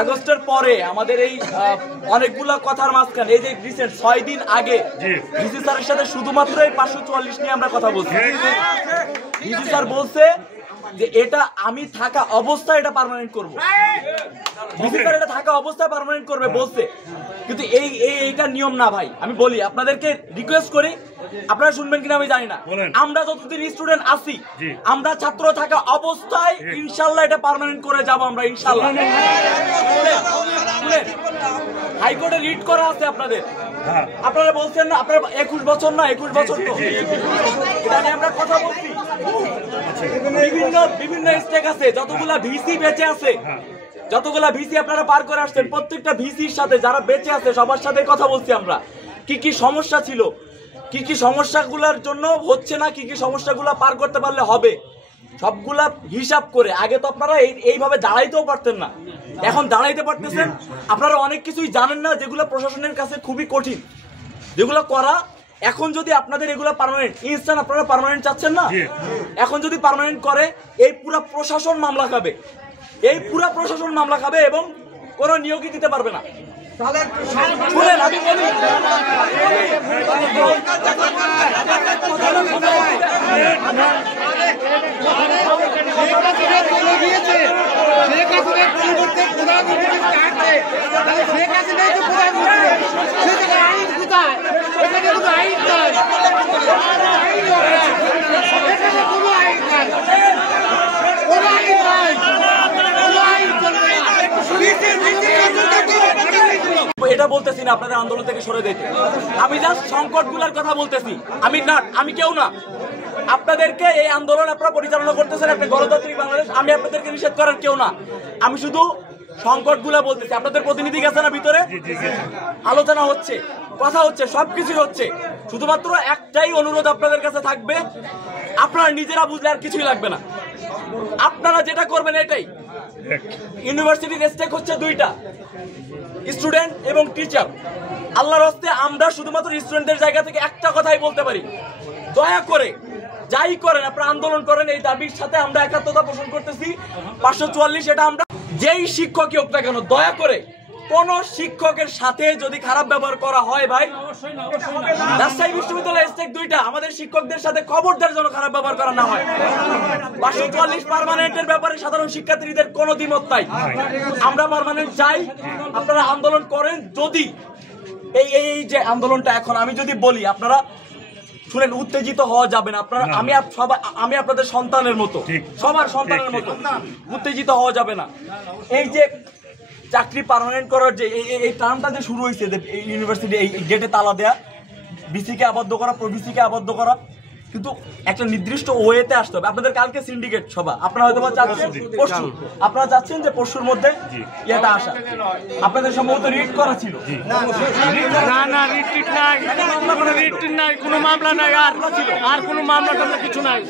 আগস্টের পরে আমাদের এই অনেকগুলো কথার মাঝখানে এই যে রিসেন্ট 6 দিন আগে ডিসি স্যারের সাথে শুধুমাত্র এই 544 নিয়ে আমরা কথা বলছি। ডিসি স্যার বলছে যে এটা আমি থাকা অবস্থায় এটা পার্মানেন্ট করব, ডিসি স্যার এটা থাকা অবস্থায় পার্মানেন্ট করবে বলছে, কিন্তু এইটা নিয়ম না ভাই। আমি বলি আপনাদেরকে, রিকোয়েস্ট করি, আপনারা শুনবেন কিনা আমি জানি না, আমরা যতদিন স্টুডেন্ট আছি আমরা ছাত্র থাকা অবস্থায় ইনশাল্লাহ এটা পার্মানেন্ট করে যাব আমরা ইনশাল্লাহ। হাইকোর্টে রিট করা আছে আপনাদের, আপনারা বলছেন না আপনারা 21 বছর না 21 বছর তো এটা নিয়ে আমরা কথা বলছি। বিভিন্ন স্টেক আছে, যতগুলা ভিসি বেঁচে আছে, যতগুলা ভিসি আপনারা পার করে আসছেন, প্রত্যেকটা ভিসির সাথে যারা বেঁচে আছে সবার সাথে কথা বলছি আমরা, কি কি সমস্যা ছিল, কি কি সমস্যাগুলোর জন্য হচ্ছে না, কি কি সমস্যাগুলো পার করতে পারলে হবে, সবগুলা হিসাব করে। আগে তো আপনারা এইভাবে দাঁড়াইতেও পারতেন না, এখন দাঁড়াইতে পারতেছেন। আপনারা অনেক কিছুই জানেন না যেগুলো প্রশাসনের কাছে খুবই কঠিন, যেগুলো করা। এখন যদি আপনাদের এগুলো পার্মানেন্ট, ইনস্ট্যান্ট আপনারা পার্মানেন্ট চাচ্ছেন না, এখন যদি পার্মানেন্ট করে এই পুরো প্রশাসন মামলা খাবে, এই পুরো প্রশাসন মামলা খাবে এবং কোনো নিয়োগই দিতে পারবে না। শুনেন আমি বলি, এটা বলতেছি না আপনাদের আন্দোলন থেকে সরে দিতে, আমি জাস্ট সংকটগুলোর কথা বলতেছি। আমি কেউ না, আপনাদেরকে এই আন্দোলন আপনারা পরিচালনা করতেছেন, একটা গণতান্ত্রিক বাংলাদেশ, আমি আপনাদেরকে নিষেধ করার কেউ না। আমি শুধু সংকটগুলা বলতেছি। আপনাদের প্রতিনিধি গেছে না ভিতরে, আলোচনা হচ্ছে, কথা হচ্ছে, সবকিছুই হচ্ছে। শুধুমাত্র একটাই অনুরোধ আপনাদের কাছে থাকবে, আপনারা নিজেরা বুঝলে আর কিছুই লাগবে না, আপনারা যেটা করবেন এটাই। ইউনিভার্সিটির স্টেক হচ্ছে দুইটা, স্টুডেন্ট এবং টিচার। আল্লাহর হস্তে আমরা শুধুমাত্র স্টুডেন্টদের জায়গা থেকে একটা কথাই বলতে পারি, দয়া করে যাই করেন আপনারা আন্দোলন করেন, এই দাবির সাথে আমরা একাত্মতা পোষণ করতেছি। 544 এটা আমরা যেই শিক্ষকই হোক না কেন, দয়া করে কোন শিক্ষকের সাথে যদি খারাপ ব্যবহার করা হয় ভাই, রাজশাহী বিশ্ববিদ্যালয়ের স্টেক দুইটা, আমাদের শিক্ষকদের সাথে খবরদার যেন খারাপ ব্যবহার করা না হয়। 544 পার্মানেন্টের ব্যাপারে সাধারণ শিক্ষার্থীদের কোনো দ্বিমত নাই, আমরা পার্মানেন্ট চাই। আপনারা আন্দোলন করেন। যদি এই যে আন্দোলনটা এখন আমি যদি বলি, আপনারা শুনেন, উত্তেজিত হওয়া যাবে না। আপনারা আমি আপনাদের সন্তানের মতো, সবার সন্তানের মতো উত্তেজিত হওয়া যাবে না। এই যে চাকরি পার্মানেন্ট করার যে এই টার্মটা যে শুরু হয়েছে, ইউনিভার্সিটি এই গেটে তালা দেয়া, বিসিকে আবদ্ধ করা, প্রবিসিকে আবদ্ধ করা, কিন্তু একটা নির্দিষ্ট ওয়েতে আসতে হবে। আপনাদের কালকে সিন্ডিকেট সভা, আপনারা হয়তো চাচ্ছেন পরশু, আপনারা চাচ্ছেন যে পরশুর মধ্যে এটা আসা, আপনাদের সম্ভবত রিট করা ছিল। না রিট নাই, রিট নাই, কোনো মামলা নাই, আর কোনো মামলা টামলা কিছু নাই।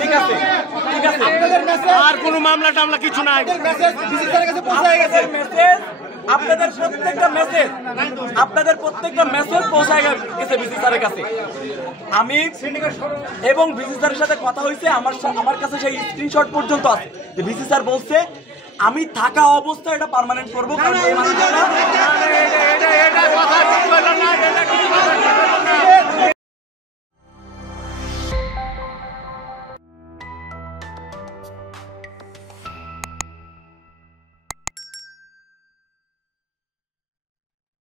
ঠিক আছে, ঠিক আছে, আর কোনো মামলা টামলা কিছু নাই। আপনাদের প্রত্যেকটা মেসেজ পৌঁছায় গেছে বিসি স্যারের কাছে। আমি এবং বিসি স্যারের সাথে কথা হয়েছে, আমার কাছে সেই স্ক্রিনশট পর্যন্ত আছে যে বিসি স্যার বলছে আমি থাকা অবস্থায় এটা পার্মানেন্ট করবো।